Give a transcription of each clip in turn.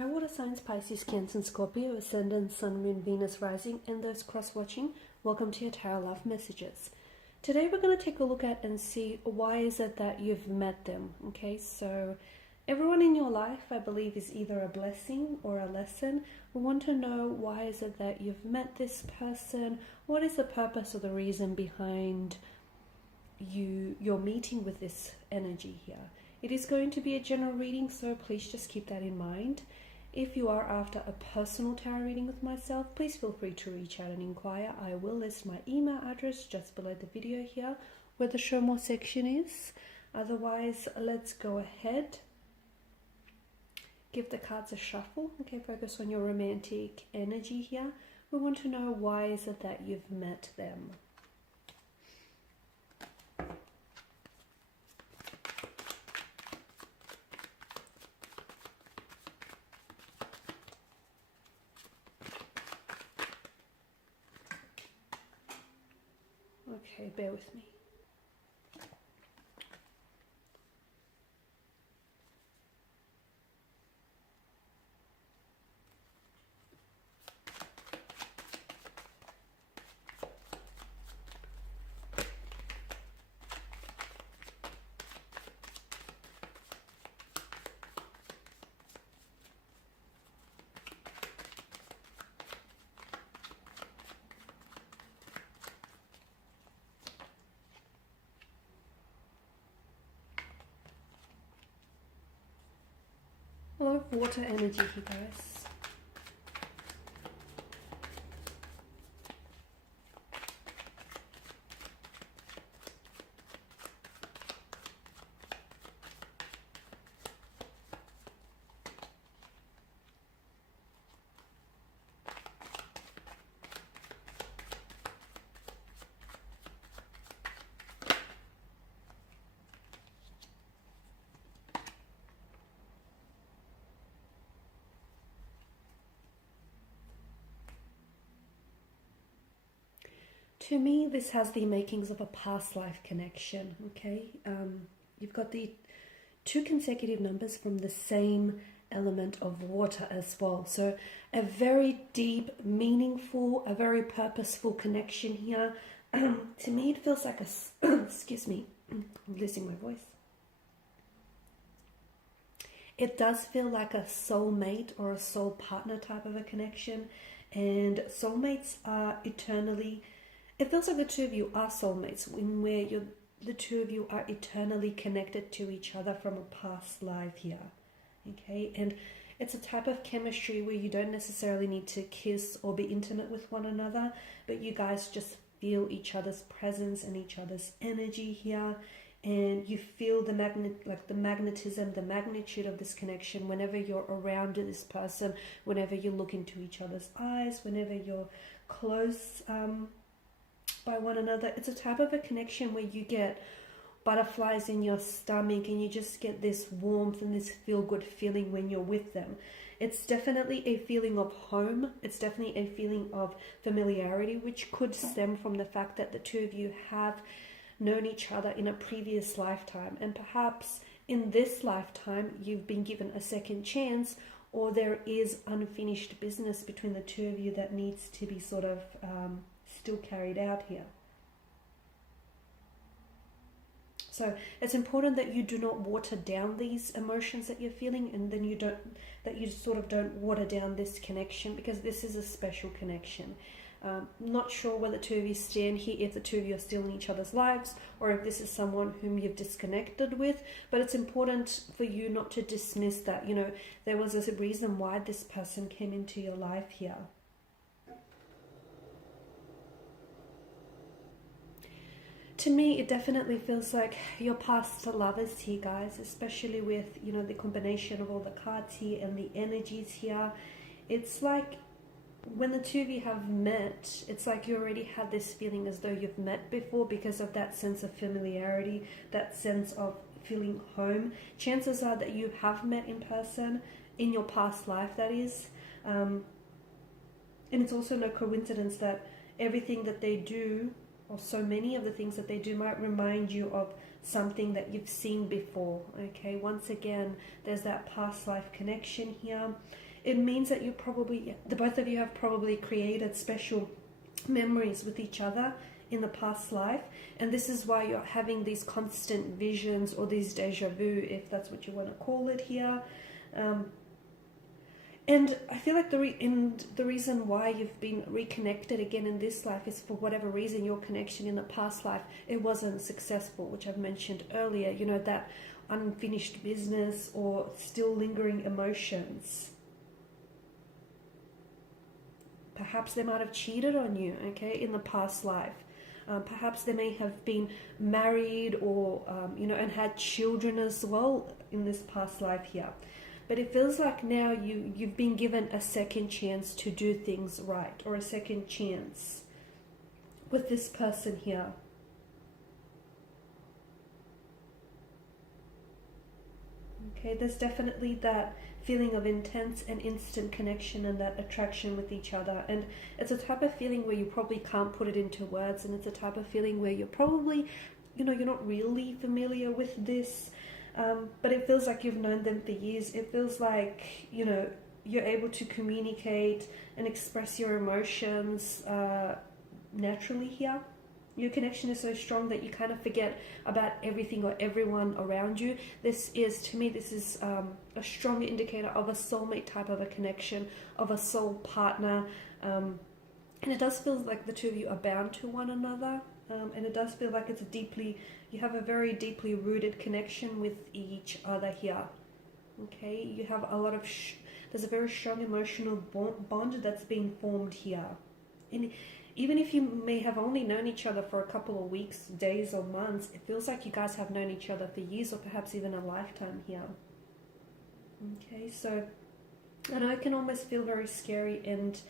Hi, water signs, Pisces, Cancer, and Scorpio, Ascendant, Sun, Moon, Venus, Rising, and those cross-watching. Welcome to your Tarot Love Messages. Today we're going to take a look at and see why is it that you've met them. Okay, so everyone in your life, I believe, is either a blessing or a lesson. We want to know why is it that you've met this person. What is the purpose or the reason behind your meeting with this energy here? It is going to be a general reading, so please just keep that in mind. If you are after a personal tarot reading with myself, please feel free to reach out and inquire. I will list my email address just below the video here where the show more section is. Otherwise, let's go ahead. Give the cards a shuffle. Okay, focus on your romantic energy here. We want to know why is it that you've met them. Okay, bear with me. A lot of water energy here, guys. To me, this has the makings of a past life connection, okay? You've got the two consecutive numbers from the same element of water as well. So a very deep, meaningful, a very purposeful connection here. To me, it feels like a... excuse me, I'm losing my voice. It does feel like a soulmate or a soul partner type of a connection. And soulmates are eternally... It feels like the two of you are soulmates, where the two of you are eternally connected to each other from a past life here, okay? And it's a type of chemistry where you don't necessarily need to kiss or be intimate with one another, but you guys just feel each other's presence and each other's energy here, and you feel the magnetism, the magnitude of this connection whenever you're around this person, whenever you look into each other's eyes, whenever you're close by one another. It's a type of a connection where you get butterflies in your stomach and you just get this warmth and this feel-good feeling when you're with them. It's definitely a feeling of home. It's definitely a feeling of familiarity, which could stem from the fact that the two of you have known each other in a previous lifetime, and perhaps in this lifetime you've been given a second chance, or there is unfinished business between the two of you that needs to be sort of still carried out here. So it's important that you do not water down these emotions that you're feeling, and then you sort of don't water down this connection, because this is a special connection. Not sure where the two of you stand here, if the two of you are still in each other's lives, or if this is someone whom you've disconnected with, but it's important for you not to dismiss that. You know, there was a reason why this person came into your life here. To me, it definitely feels like your past lovers here, guys, especially with, you know, the combination of all the cards here and the energies here. It's like when the two of you have met, it's like you already had this feeling as though you've met before, because of that sense of familiarity, that sense of feeling home. Chances are that you have met in person in your past life, that is. And it's also no coincidence that everything that they do, or so many of the things that they do, might remind you of something that you've seen before. Okay, once again, there's that past life connection here. it means that you probably, the both of you have probably created special memories with each other in the past life, and this is why you're having these constant visions or these deja vu, if that's what you want to call it here. And I feel like the reason why you've been reconnected again in this life is for whatever reason your connection in the past life, it wasn't successful, which I've mentioned earlier, you know, that unfinished business or still lingering emotions. Perhaps they might have cheated on you, okay, in the past life. Perhaps they may have been married or, you know, and had children as well in this past life here. But it feels like now you've been given a second chance to do things right, or a second chance with this person here. Okay, there's definitely that feeling of intense and instant connection and that attraction with each other. And it's a type of feeling where you probably can't put it into words, and it's a type of feeling where you're probably, you know, you're not really familiar with this. But it feels like you've known them for years. It feels like, you know, you're able to communicate and express your emotions naturally here. Your connection is so strong that you kind of forget about everything or everyone around you. This is, to me, this is a strong indicator of a soulmate type of a connection, of a soul partner. And it does feel like the two of you are bound to one another. And it does feel like it's you have a very deeply rooted connection with each other here. Okay, you have a lot of, there's a very strong emotional bond that's being formed here. And even if you may have only known each other for a couple of weeks, days or months, it feels like you guys have known each other for years or perhaps even a lifetime here. Okay, so I know it can almost feel very scary and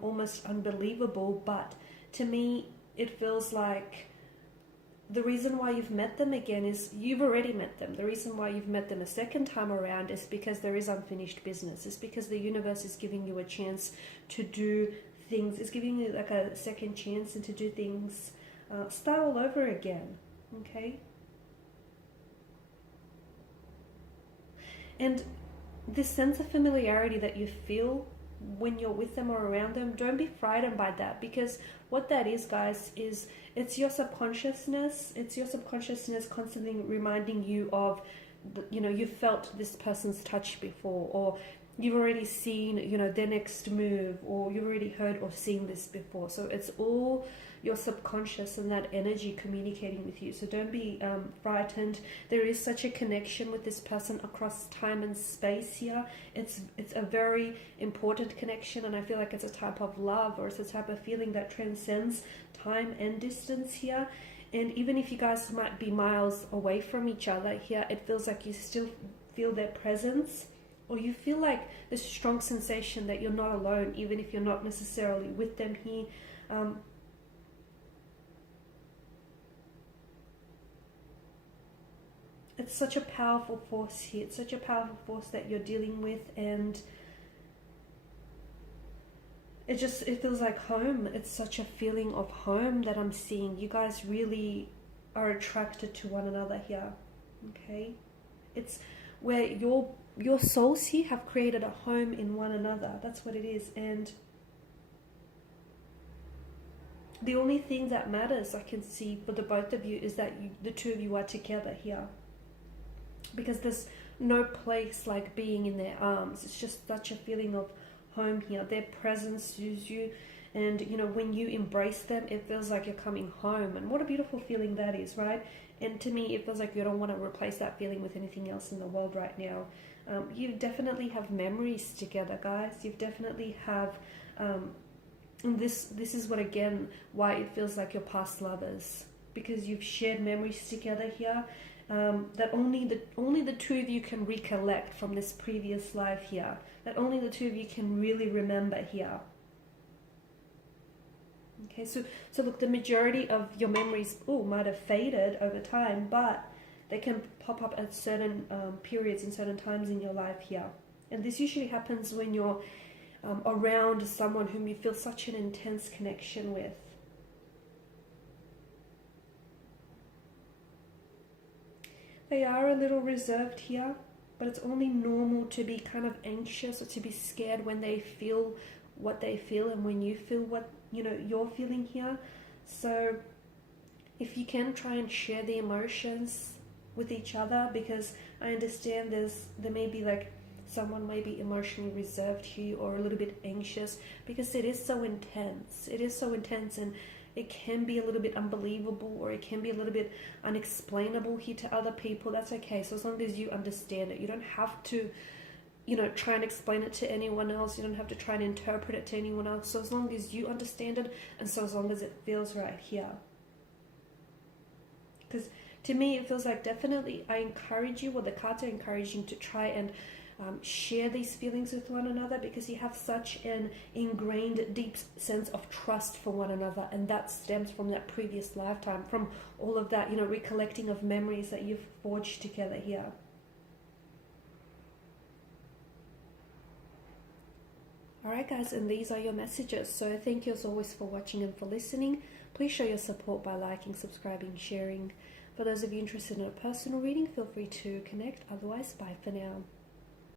almost unbelievable, but to me, it feels like the reason why you've met them again is you've already met them. The reason why you've met them a second time around is because there is unfinished business. It's because the universe is giving you a chance to do things. It's giving you like a second chance and to do things, start all over again. Okay? And this sense of familiarity that you feel when you're with them or around them, don't be frightened by that, because what that is, guys, is it's your subconsciousness. It's your subconsciousness constantly reminding you of, you know, you felt this person's touch before, or you've already seen, you know, their next move, or you've already heard or seen this before. So it's all your subconscious and that energy communicating with you. So don't be frightened. There is such a connection with this person across time and space here. It's a very important connection, and I feel like it's a type of love, or it's a type of feeling that transcends time and distance here. And even if you guys might be miles away from each other here, it feels like you still feel their presence, or you feel like this strong sensation that you're not alone, even if you're not necessarily with them here. It's such a powerful force here. It's such a powerful force that you're dealing with, and it feels like home. It's such a feeling of home that I'm seeing. You guys really are attracted to one another here. Okay? It's where your souls here have created a home in one another. That's what it is. And the only thing that matters, I can see, for the both of you is that the two of you are together here. Because there's no place like being in their arms. It's just such a feeling of home here. Their presence soothes you, and you know, when you embrace them, it feels like you're coming home. And what a beautiful feeling that is, right? And to me, it feels like you don't want to replace that feeling with anything else in the world right now. You definitely have memories together, guys. You definitely have, and this is what, again, why it feels like your past lovers, because you've shared memories together here. That only the two of you can recollect from this previous life here. That only the two of you can really remember here. Okay, so look, the majority of your memories might have faded over time, but they can pop up at certain periods and certain times in your life here. And this usually happens when you're around someone whom you feel such an intense connection with. They are a little reserved here. but it's only normal to be kind of anxious or to be scared when they feel what they feel and when you feel what, you know, you're feeling here. So if you can, try and share the emotions with each other, because I understand there may be like someone may be emotionally reserved here or a little bit anxious, because it is so intense. It is so intense, and it can be a little bit unbelievable, or it can be a little bit unexplainable here to other people. That's okay. So as long as you understand it, you don't have to, you know, try and explain it to anyone else. You don't have to try and interpret it to anyone else. So as long as you understand it, and so as long as it feels right here. Because to me, it feels like definitely I encourage you, or the cards are encouraging to try and share these feelings with one another, because you have such an ingrained deep sense of trust for one another, and that stems from that previous lifetime, from all of that, you know, recollecting of memories that you've forged together here. Alright guys, and these are your messages. So thank you as always for watching and for listening. Please show your support by liking, subscribing, sharing. For those of you interested in a personal reading, feel free to connect. Otherwise, bye for now.